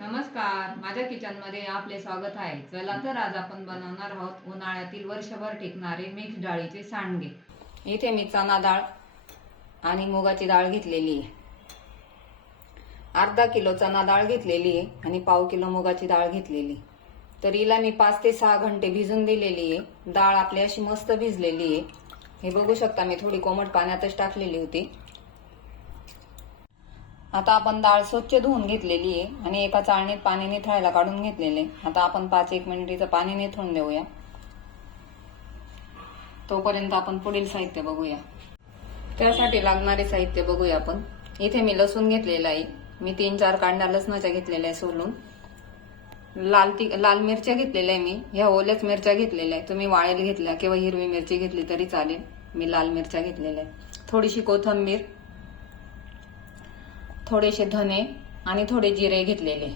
नमस्कार. माझ्या किचनमध्ये आपले स्वागत आहे. चला तर आज आपण बनवणार आहोत उन्हाळ्यातील वर्षभर टिकणारे मिक्स डाळीचे सांडगे. इथे मी चना डाळ आणि मुगाची डाळ घेतलेली आहे. अर्धा किलो चना डाळ घेतलेली आहे आणि पाव किलो मुगाची डाळ घेतलेली तर हिला मी पाच ते सहा घंटे भिजून दिलेली आहे. डाळ आपली अशी मस्त भिजलेली आहे. हे बघू शकता मी थोडी कोमट पाण्यातच टाकलेली होती. आता आपण डाळ स्वच्छ धुवून घेतलेली आहे आणि एका चाळणीत पाणी निथळायला काढून घेतलेले. आता आपण पाच एक मिनिटीचं पाणी निथळून देऊया. तोपर्यंत आपण पुढील साहित्य बघूया. त्यासाठी लागणारे साहित्य बघूया आपण. इथे मी लसूण घेतलेला आहे. मी तीन चार कांड्या लसणाच्या घेतलेल्या आहे सोलून. लाल ती लाल मिरच्या घेतलेल्या आहे मी. ह्या ओल्याच मिरच्या घेतलेल्या आहे तुम्ही वाळेल घेतल्या किंवा हिरवी मिरची घेतली तरी चालेल. मी लाल मिरच्या घेतलेल्या आहे थोडीशी कोथंबीर थोडेसे धने आणि थोडे जिरे घेतलेले.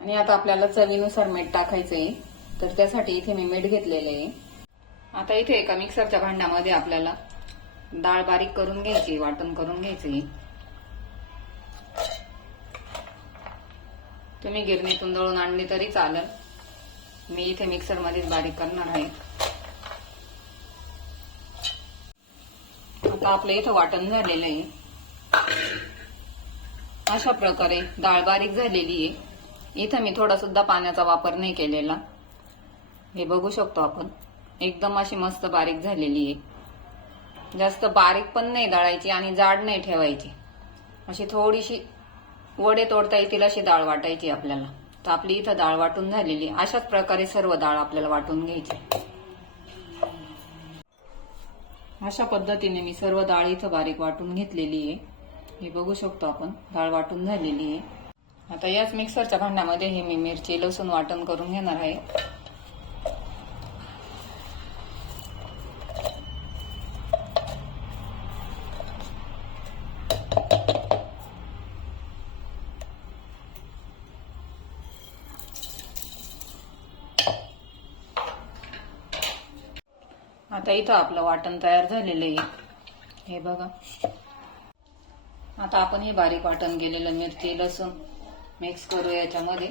आणि आता आपल्याला चवीनुसार मीठ टाकायचं आहे तर त्यासाठी इथे मी मीठ घेतलेले आहे. आता इथे एका मिक्सरच्या भांड्यामध्ये आपल्याला डाळ बारीक करून घ्यायची वाटण करून घ्यायची तुम्ही गिरणीतून दळून आणली तरी चालेल. मी इथे मिक्सरमध्येच बारीक करणार आहे. आता आपलं इथं वाटण झालेलं आहे. अशा प्रकारे डाळ बारीक झालेली आहे. इथं मी थोडा सुद्धा पाण्याचा वापर नाही केलेला. हे बघू शकतो आपण. एकदम अशी मस्त बारीक झालेली आहे. जास्त बारीक पण नाही दळायची आणि जाड नाही ठेवायची. अशी थोडीशी वडे तोडता येतील अशी डाळ वाटायची आपल्याला. तर आपली इथं डाळ वाटून झालेली अशाच प्रकारे सर्व डाळ आपल्याला वाटून घ्यायची अशा पद्धतीने मी सर्व डाळ इथं बारीक वाटून घेतलेली आहे. हे बघू शकतो आपण. डाळ वाटून झालेली आहे. आता याच मिक्सरच्या भांड्यामध्ये हे मी मिरची लसूण वाटण करून घेणार आहे. आता इथं आपलं वाटण तयार झालेलं आहे. हे बघा. आता आपण हे बारीक वाटण केलेलं मिरची लसूण मिक्स करू याच्यामध्ये.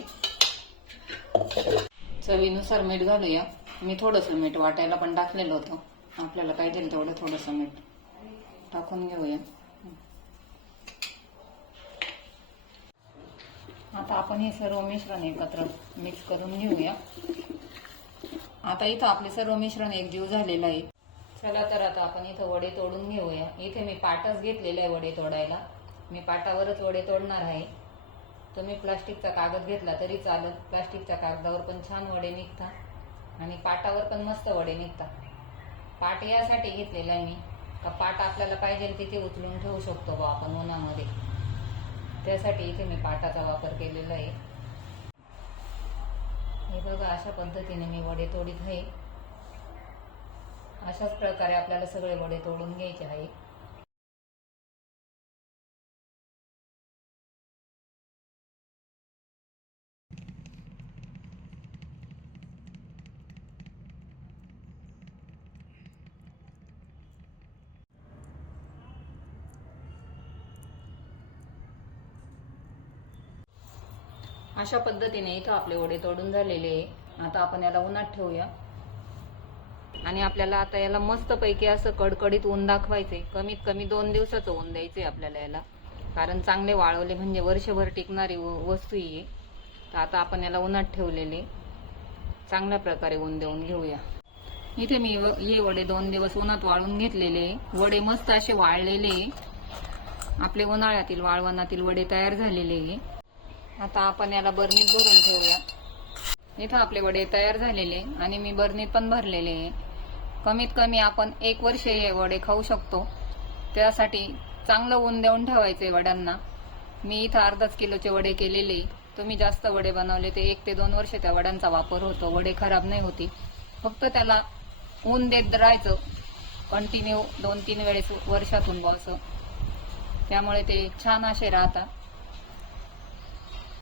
चवीनुसार मीठ घालूया. मी थोडंसं मीठ वाटायला पण टाकलेलं होतं. आपल्याला पाहिजे तेवढं थोडंसं मीठ टाकून घेऊया. आता आपण हे सर्व मिश्रण एकत्र मिक्स करून घेऊया. आता इथं आपले सर्व मिश्रण एकजीव झालेलं आहे. चला तर आता आपण इथं वडे तोडून घेऊया. इथे मी पाटच घेतलेला आहे वडे तोडायला. मी पाटावरच वडे तोडणार आहे. तुम्ही प्लास्टिकचा कागद घेतला तरी चालत. प्लास्टिकच्या कागदावर पण छान वडे निघता. आणि पाटावर पण मस्त वडे निघता. पाट यासाठी घेतलेला आहे मी. का पाट आपल्याला पाहिजे तिथे उचलून ठेवू शकतो बा आपण उन्हामध्ये. त्यासाठी इथे मी पाटाचा वापर केलेला आहे. बघा अशा पद्धतीने मी वडे तोडीत आहे. अशाच प्रकारे आपल्याला सगळे वडे तोडून घ्यायचे आहे अशा पद्धतीने इथं आपले वडे तोडून झालेले आहे. आता आपण याला उन्हात ठेवूया. आणि आपल्याला आता याला मस्त पैकी असं कडकडीत ऊन दाखवायचे कमीत कमी दोन दिवसाचं ऊन द्यायचे आपल्याला याला. कारण चांगले वाळवले म्हणजे वर्षभर टिकणारी व- वस्तू ही आहे. तर आता आपण याला उन्हात ठेवलेले चांगल्या प्रकारे ऊन देऊन घेऊया. इथे मी ये हे वडे दोन दिवस उन्हात वाळून घेतलेले वडे मस्त असे वाळलेले आपले उन्हाळ्यातील वाळवणातील वडे तयार झालेले आहे. आता आपण याला बर्नीत भरून ठेवूया. इथं आपले वडे तयार झालेले आणि मी बर्नीत पण भरलेले आहे. कमीत कमी आपण एक वर्ष हे वडे खाऊ शकतो. त्यासाठी चांगलं ऊन देऊन ठेवायचे वड्यांना. मी इथं अर्धाच किलोचे वडे केलेले तुम्ही जास्त वडे बनवले ते एक ते दोन वर्ष त्या वड्यांचा वापर होतो. वडे खराब नाही होती. फक्त त्याला ऊन देत राहायचं. कंटिन्यू दोन तीन वेळेस वर्षातून बा असं. त्यामुळे ते छान असे राहतात.